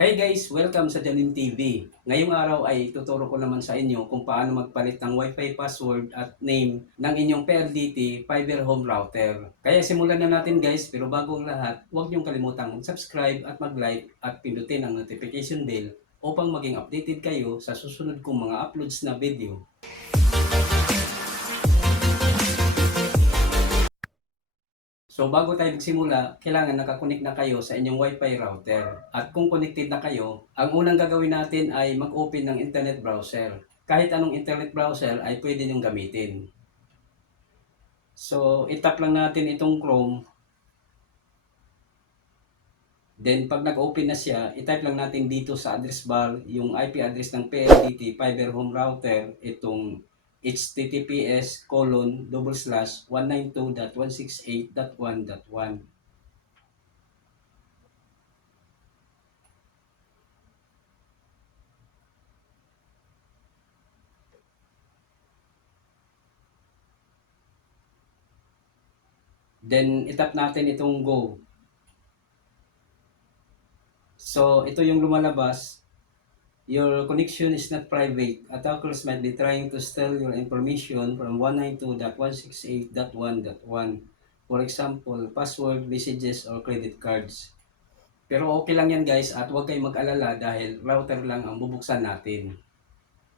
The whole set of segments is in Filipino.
Hey guys! Welcome sa Janin TV. Ngayong araw ay tuturo ko naman sa inyo kung paano magpalit ng Wi-Fi password at name ng inyong PLDT Fiber Home Router. Kaya simulan na natin guys, pero bago ang lahat, huwag niyong kalimutang mag-subscribe at mag-like at pindutin ang notification bell upang maging updated kayo sa susunod kong mga uploads na video. So bago tayo magsimula, kailangan nakakonect na kayo sa inyong Wi-Fi router. At kung connected na kayo, ang unang gagawin natin ay mag-open ng internet browser. Kahit anong internet browser ay pwede nyong gamitin. So itap lang natin itong Chrome. Then pag nag-open na siya, itype lang natin dito sa address bar yung IP address ng PLDT Fiber Home Router, itong https://192.168.1.1. Then itap natin itong go. So ito yung lumalabas. Your connection is not private. Attackers might be trying to steal your information from 192.168.1.1. For example, password, messages, or credit cards. Pero okay lang yan guys at huwag kayong mag-alala dahil router lang ang bubuksan natin.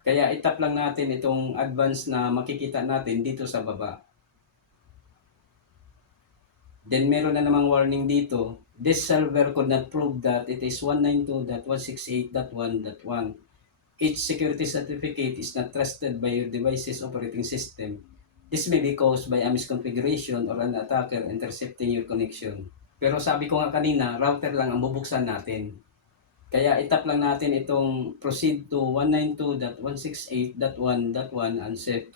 Kaya itap lang natin itong advance na makikita natin dito sa baba. Then meron na namang warning dito. This server could not prove that it is 192.168.1.1. Each security certificate is not trusted by your device's operating system. This may be caused by a misconfiguration or an attacker intercepting your connection. Pero sabi ko nga kanina, router lang ang bubuksan natin. Kaya itap lang natin itong proceed to 192.168.1.1 unset.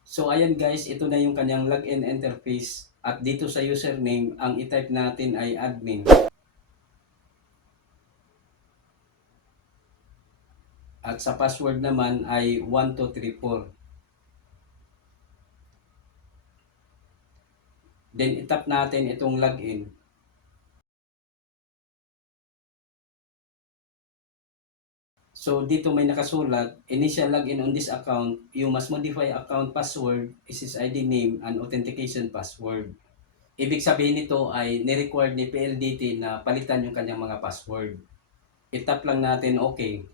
So ayan guys, ito na yung kanyang login interface at dito sa username, ang itype natin ay admin. At sa password naman ay 1234. Then itap natin itong login. So dito may nakasulat, initial login on this account, you must modify account password, SSID name, and authentication password. Ibig sabihin nito ay ni-required ni PLDT na palitan yung kanyang mga password. Itap lang natin okay.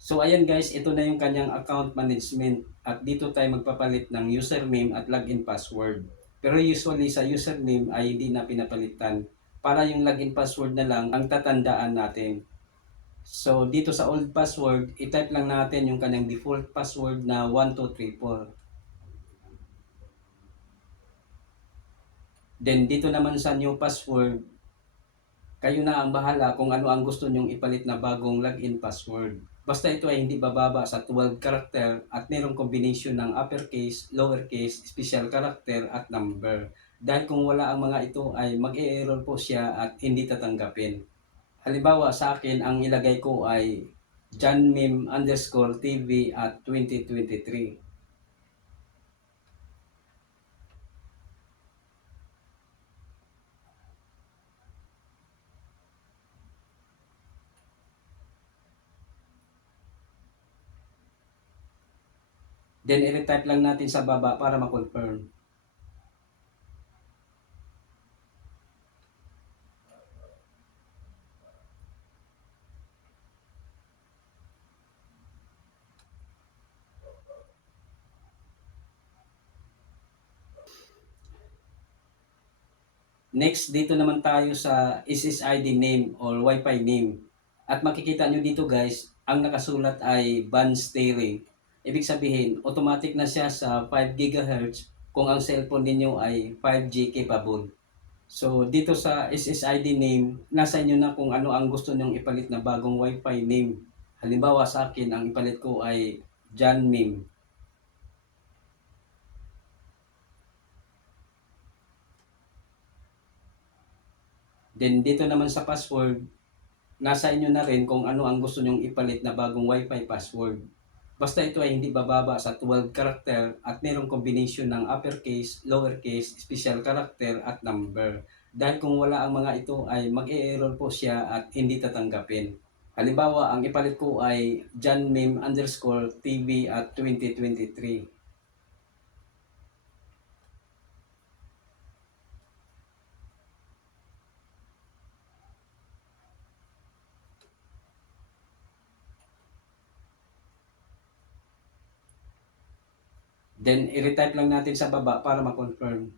So ayan guys, ito na yung kanyang account management at dito tayo magpapalit ng username at login password. Pero usually sa username ay hindi na pinapalitan para yung login password na lang ang tatandaan natin. So dito sa old password, i-type lang natin yung kanyang default password na 1234. Then dito naman sa new password, kayo na ang bahala kung ano ang gusto nyong ipalit na bagong login password. Basta ito ay hindi bababa sa 12 character at mayroong combination ng uppercase, lowercase, special character at number. Dahil kung wala ang mga ito ay mag-e-error po siya at hindi tatanggapin. Halimbawa sa akin, ang ilagay ko ay johnmim_tv at 2023. Then i-retype lang natin sa baba para ma-confirm. Next, dito naman tayo sa SSID name or Wi-Fi name. At makikita nyo dito guys, ang nakasulat ay band steering. Ibig sabihin, automatic na siya sa 5 GHz kung ang cellphone ninyo ay 5G capable. So, dito sa SSID name, nasa inyo na kung ano ang gusto nyong ipalit na bagong Wi-Fi name. Halimbawa sa akin, ang ipalit ko ay John Mim. Then dito naman sa password, nasa inyo na rin kung ano ang gusto nyong ipalit na bagong Wi-Fi password. Basta ito ay hindi bababa sa 12 character at mayroong combination ng uppercase, lowercase, special character at number. Dahil kung wala ang mga ito ay mag-e-error po siya at hindi tatanggapin. Halimbawa, ang ipalit ko ay johnmeme_tv at 2023. Then, i-retype lang natin sa baba para ma-confirm.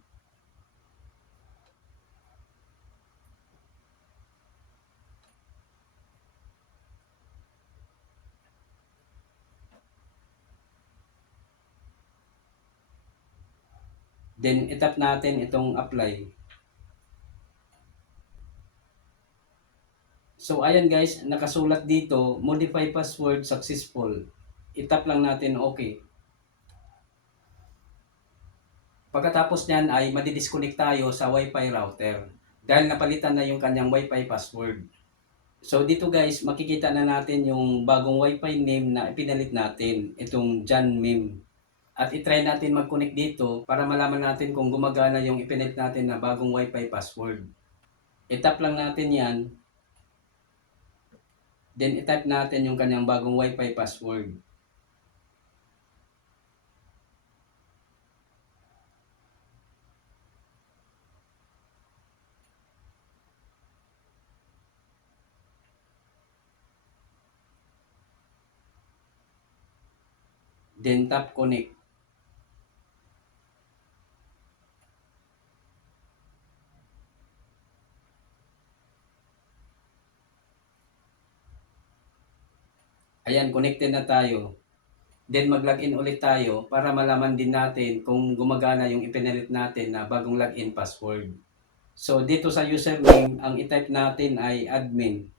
Then, itap natin itong apply. So, ayan guys, nakasulat dito, modify password successful. Itap lang natin okay. Pagkatapos niyan ay madidisconnect tayo sa Wi-Fi router dahil napalitan na yung kanyang Wi-Fi password. So dito guys, makikita na natin yung bagong Wi-Fi name na ipinalit natin, itong John Meme. At itry natin mag-connect dito para malaman natin kung gumagana yung ipinalit natin na bagong Wi-Fi password. I-tap lang natin yan. Then i-type natin yung kanyang bagong Wi-Fi password. Then tap connect. Ayan, connected na tayo. Then mag-login ulit tayo para malaman din natin kung gumagana yung ipinalit natin na bagong login password. So dito sa username, ang i-type natin ay admin.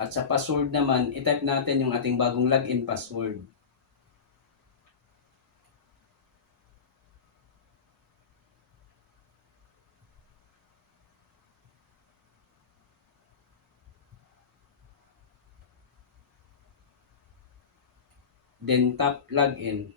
At sa password naman, i-type natin yung ating bagong login password. Then tap login.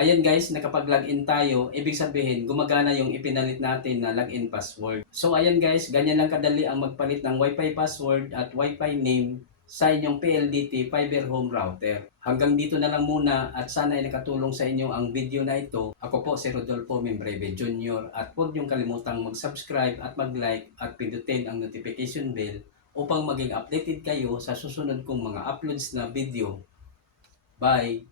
Ayan guys, nakapag-login tayo, ibig sabihin gumagana yung ipinalit natin na login password. So ayan guys, ganyan lang kadali ang magpalit ng Wi-Fi password at Wi-Fi name sa inyong PLDT Fiber Home Router. Hanggang dito na lang muna at sana ay nakatulong sa inyo ang video na ito. Ako po si Rodolfo Membreve Jr. at huwag niyong kalimutang mag-subscribe at mag-like at pindutin ang notification bell upang maging updated kayo sa susunod kong mga uploads na video. Bye!